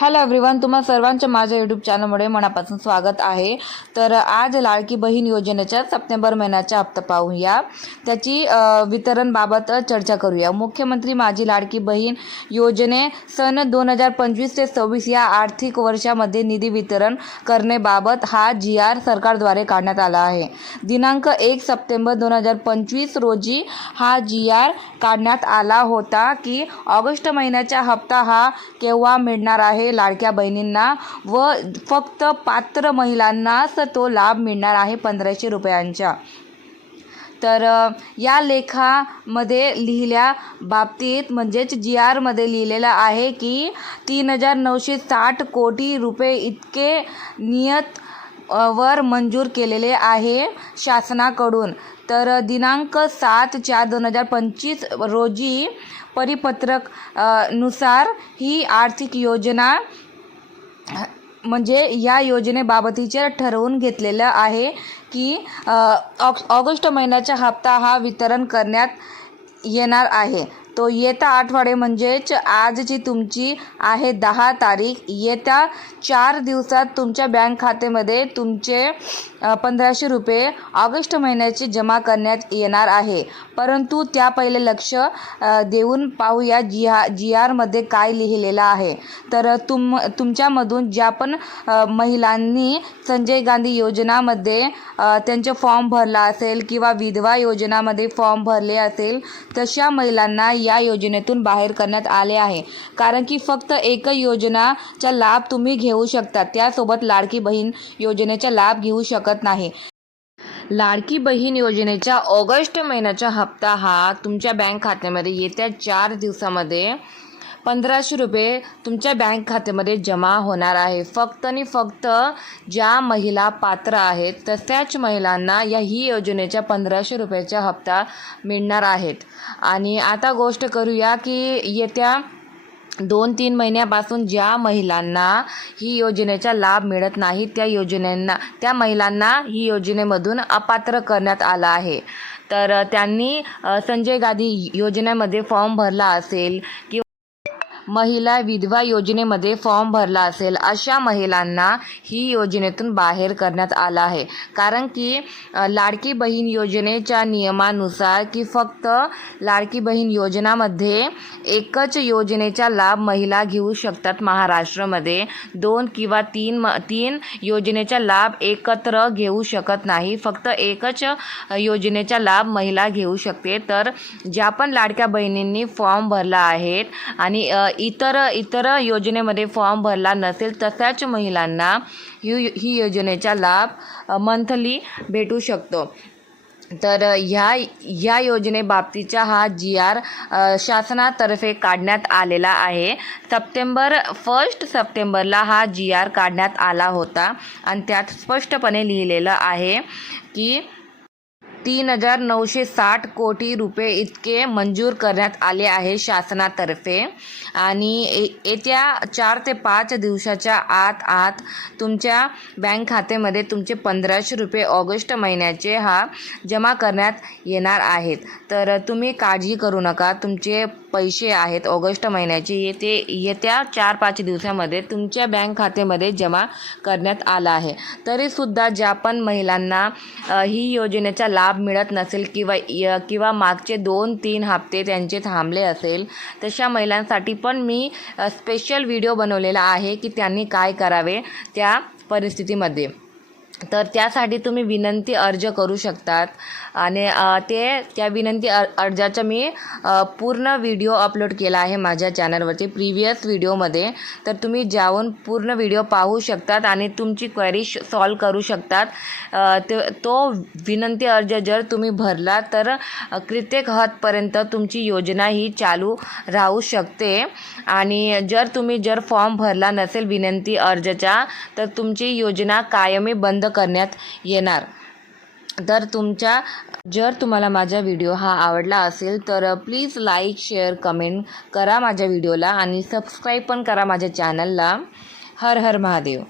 Hello everyone, तुम्हा सर्वांचं माझ्या यूट्यूब चॅनलमध्ये मनापासून स्वागत आहे। तर आज लाडकी बहीण योजनेच्या सप्टेंबर महिन्याचा हप्ता पाहूया, त्याची वितरणबाबत चर्चा करूया। मुख्यमंत्री माझी लाडकी बहीण योजने सन 2025 ते 26 या आर्थिक वर्षामध्ये निधी वितरण करण्याबाबत हा GR सरकारद्वारे काढण्यात आला आहे। दिनांक 1 सप्टेंबर 2025 रोजी हा GR काढण्यात आला होता की ऑगस्ट महिन्याचा हप्ता हा केव्हा मिळणार आहे लाडक्या बहिणींना व फक्त पात्र महिलांनाच तो लाभ मिळणार आहे 1500 रुपयांचा। तर या लेखामध्ये लिहिल्या बाबतीत म्हणजेच GR मध्ये लिहिलेलं आहे की 3960 कोटी रुपये इतके नियत वर मंजूर केलेले आहे शासनाकडून। तर दिनांक 7/4/2025 रोजी परिपत्रक नुसार ही आर्थिक योजना म्हणजे या योजनेबाबतीचे ठरवून घेतलेलं आहे की ऑगस्ट महिन्याचा हप्ता हा वितरण करण्यात येणार आहे। तो येत्या आठवडे म्हणजेच आजची तुमची आहे 10 तारीख, येत्या 4 दिवसात तुमच्या बँक खात्यामध्ये तुमचे 1500 रुपये ऑगस्ट महिन्याचे जमा करण्यात येणार आहे। परंतु त्या पहिले लक्ष देऊन पाहूया GR मध्ये काय लिहिलेलं आहे। तर तुमच्यामधून ज्या पण महिलांनी संजय गांधी योजनामध्ये त्यांचे फॉर्म भरला असेल किंवा विधवा योजनामध्ये फॉर्म भरले असेल, तशा महिलांना या योजनेतून बाहेर करण्यात आले आहे। कारण की फक्त एक योजनाचा लाभ तुम्ही घेऊ शकता, त्यासोबत लाडकी बहीण योजनेचा लाभ घेऊ शकत नाही। लाडकी बहीण योजनेचा ऑगस्ट महिन्याचा हप्ता हा तुमच्या बँक खात्यामध्ये येत्या 4 दिवसामध्ये 1500 रुपये तुमच्या बँक खात्यामध्ये जमा होणार आहे। फक्त आणि फक्त ज्या महिला पात्र आहेत तशाच महिलांना ही योजनेच्या 1500 रुपयाचा हप्ता मिळणार आहेत। आणि आता गोष्ट करूया की येत्या 2-3 महिन्यापासून ज्या महिलांना ही योजनेचा लाभ मिळत नाही त्या महिलांना ही योजनेमधून अपात्र करण्यात आलं आहे। तर त्यांनी संजय गांधी योजनेमध्ये फॉर्म भरला असेल किंवा महिला विधवा योजनेमध्ये फॉर्म भरला असेल, अशा महिलांना ही योजनेतून बाहेर करण्यात आलं आहे। कारण की लाडकी बहीण योजनेच्या नियमानुसार की फक्त लाडकी बहीण योजनामध्ये एकच योजनेचा लाभ महिला घेऊ शकतात महाराष्ट्रामध्ये। 2 किंवा 3 योजनेचा लाभ एकत्र घेऊ शकत नाही, फक्त एकच योजनेचा लाभ महिला घेऊ शकते। तर ज्या पण लाडक्या बहिणींनी फॉर्म भरला आहे आणि इतर योजनेमध्ये फॉर्म भरला नसेल तशाच महिलांना ही योजनेचा लाभ मंथली भेटू शकतो। तर ह्या योजनेबाबतीचा हा GR शासनातर्फे काढण्यात आलेला आहे। 1 सप्टेंबरला हा GR काढण्यात आला होता आणि त्यात स्पष्टपणे लिहिलेलं आहे की 3960 कोटी रुपये इतके मंजूर करण्यात आले आहे शासनातर्फे। आणि येत्या 4 ते 5 दिवसाच्या आत तुमच्या बँक खात्यामध्ये तुमचे 1500 रुपये ऑगस्ट महिन्याचे जमा करण्यात येणार आहेत। तर तुम्ही काळजी करू नका, तुमचे पैसे आहेत ऑगस्ट महिन्याचे येत्या 4-5 दिवसामध्ये तुमच्या बँक खात्यामध्ये जमा करण्यात आला आहे। तरीसुद्धा ज्या पण महिलांना ही योजनेचा लाभ मिळत नसेल किंवा मागचे 2-3 हप्ते त्यांचे थांबले असेल, तशा महिलांसाठी पण मी स्पेशल व्हिडिओ बनवलेला आहे की त्यांनी काय करावे त्या परिस्थितीमध्ये। तर त्यासाठी तुम्ही विनंती अर्ज करू शकतात आणि त्या विनंती अर्जाचा मी पूर्ण व्हिडिओ अपलोड केला आहे माझ्या चॅनलवरती प्रिव्हियस व्हिडिओमध्ये। तर तुम्ही जाऊन पूर्ण व्हिडिओ पाहू शकतात आणि तुमची क्वेरी सॉल्व करू शकतात। तो विनंती अर्ज जर तुम्ही भरला तर कित्येक हदपर्यंत तुमची योजना ही चालू राहू शकते। आणि जर फॉर्म भरला नसेल विनंती अर्जाचा तर तुमची योजना कायमी बंद करण्यात येणार। तर जर तुम्हाला माझा व्हिडिओ हा आवडला असेल तर प्लीज लाईक, शेअर, कमेंट करा माझ्या व्हिडिओला आणि सबस्क्राईब पण करा माझ्या चॅनलला। हर हर महादेव।